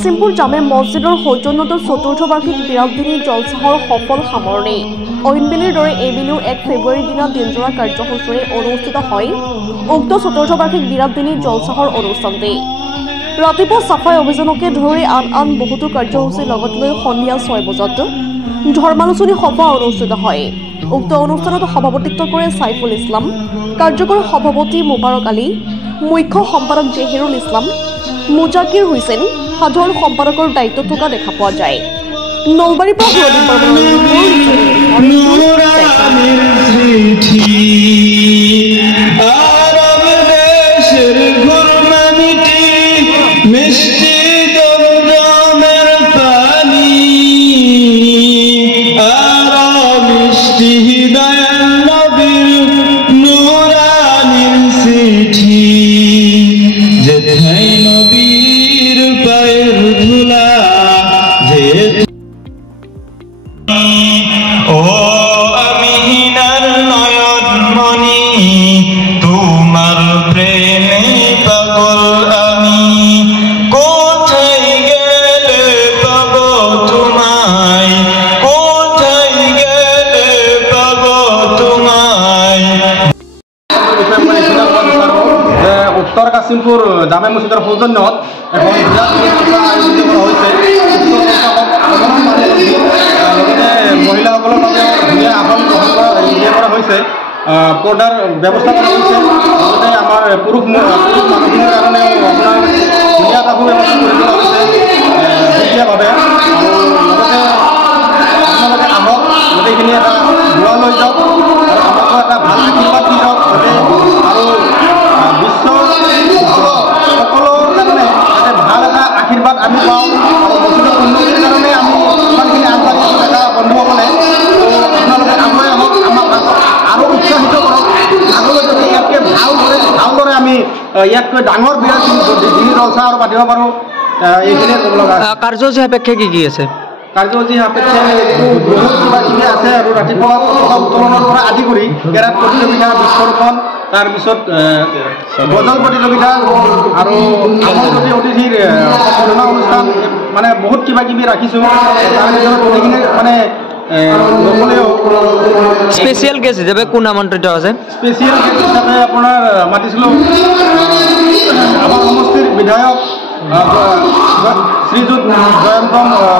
কাছিমপুৰ জামে মছজিদৰ সৌজন্যত চতুৰ্থ বাৰ্ষিক বিৰাটদিনী জলচাহৰ সফল সামৰণি ঐনবেলিৰ দৰে এইবেলিও 1 ফেব্ৰুৱাৰীৰ দিনা দিনজোৰা কাৰ্যসূচীৰে অনুষ্ঠিত হয় উক্ত চতুৰ্থ বাৰ্ষিক বিৰাটদিনী জলচাহৰ অনুষ্ঠানটি ৰাতিপুৱা সাফাই অভিযানকে ধৰি আন বহুতো কাৰ্যসূচী লগত লৈ সন্ধিয়া 6 বজাত ধৰ্মালোচনী সভা অনুষ্ঠিত হয় উক্ত অনুষ্ঠানত সভাপতিত্ব কৰে সাইফুল ইছলাম কাৰ্যকৰী সভাপতি মুবাৰক আলী মুখ্য সম্পাদক জহিৰুল ইছলাম মুজাকিৰ হুছেইন সাধাৰণ সম্পাদকৰ দায়িত্ব থকা দেখা পোৱা যায় নলবাৰীৰ পৰা উত্তৰ কাছিমপুৰ জামে মছজিদৰ সৌজন্যত এখন আয়োজিত কৰা হৈছে মহিলাসকলৰ বাবে ধুনীয়া আসন গ্ৰহণ কৰা হৈছে পৰ্দাৰ ব্যৱস্থা কৰা হৈছে লগতে আমাৰ পুৰুষ মানুহখিনিৰ কাৰণে আপোনাৰ ধুনীয়া এটা সুব্যৱস্থা কৰি তোলা হৈছে সুকীয়াভাৱে আৰু লগতে আপোনালোকে আহক গোটেইখিনি এটা দোৱা লৈ যাওক আৰু আমাকো এটা ভাল আশীৰ্বাদ দি যাওক যাতে আৰু বিশ্ব সকলৰ কাৰণে যাতে ভাল এটা আশীৰ্বাদ আমি পাওঁ আৰু মছজিদৰ উন্নতিৰ কাৰণে আমি ইমানখিনি আগবাঢ়িছোঁ এটা বন্ধুসকলে আপোনালোকে আগুৱাই আহক আমাক আৰু উৎসাহিত কৰক আগলৈ যাতে ইয়াতকৈ ভালদৰে আমি ইয়াতকৈ ডাঙৰ বিৰাটদিনী জলচা আৰু পাতিব পাৰোঁ এইখিনিয়ে ক'ব লগা কাৰ্যসূচী সাপেক্ষে কি আছে কাৰ্যসূচী সাপেক্ষে বহুত কিবাকিবি আছে আৰু ৰাতিপুৱা পতাকা উত্তোলনৰ পৰা আদি কৰি কেৰাট প্ৰতিযোগিতা বৃক্ষৰোপণ তাৰপিছত গজল প্ৰতিযোগিতা আৰু আমাৰ প্ৰতি অতিথিৰ সম্বৰ্ধনা অনুষ্ঠান মানে বহুত কিবাকিবি ৰাখিছোঁ তাৰ ভিতৰত গোটেইখিনি মানে স্পেচিয়েল গেষ্ট হিচাপে কোন আমন্ত্ৰিত আছে স্পেচিয়েল গেষ্ট হিচাপে আপোনাৰ মাতিছিলোঁ আমাৰ সমষ্টিৰ বিধায়ক শ্ৰীযুত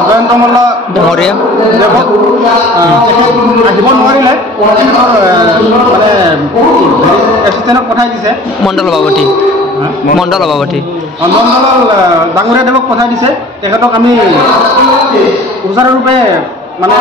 জয়ন্ত মল্লা ডাঙৰীয়া তেখেত আহিব নোৱাৰিলে মানে এছিষ্টেণ্টক পঠাই দিছে মণ্ডল সভাপতি ডাঙৰীয়া দেৱক পঠাই দিছে তেখেতক আমি সুচাৰুৰূপে মানে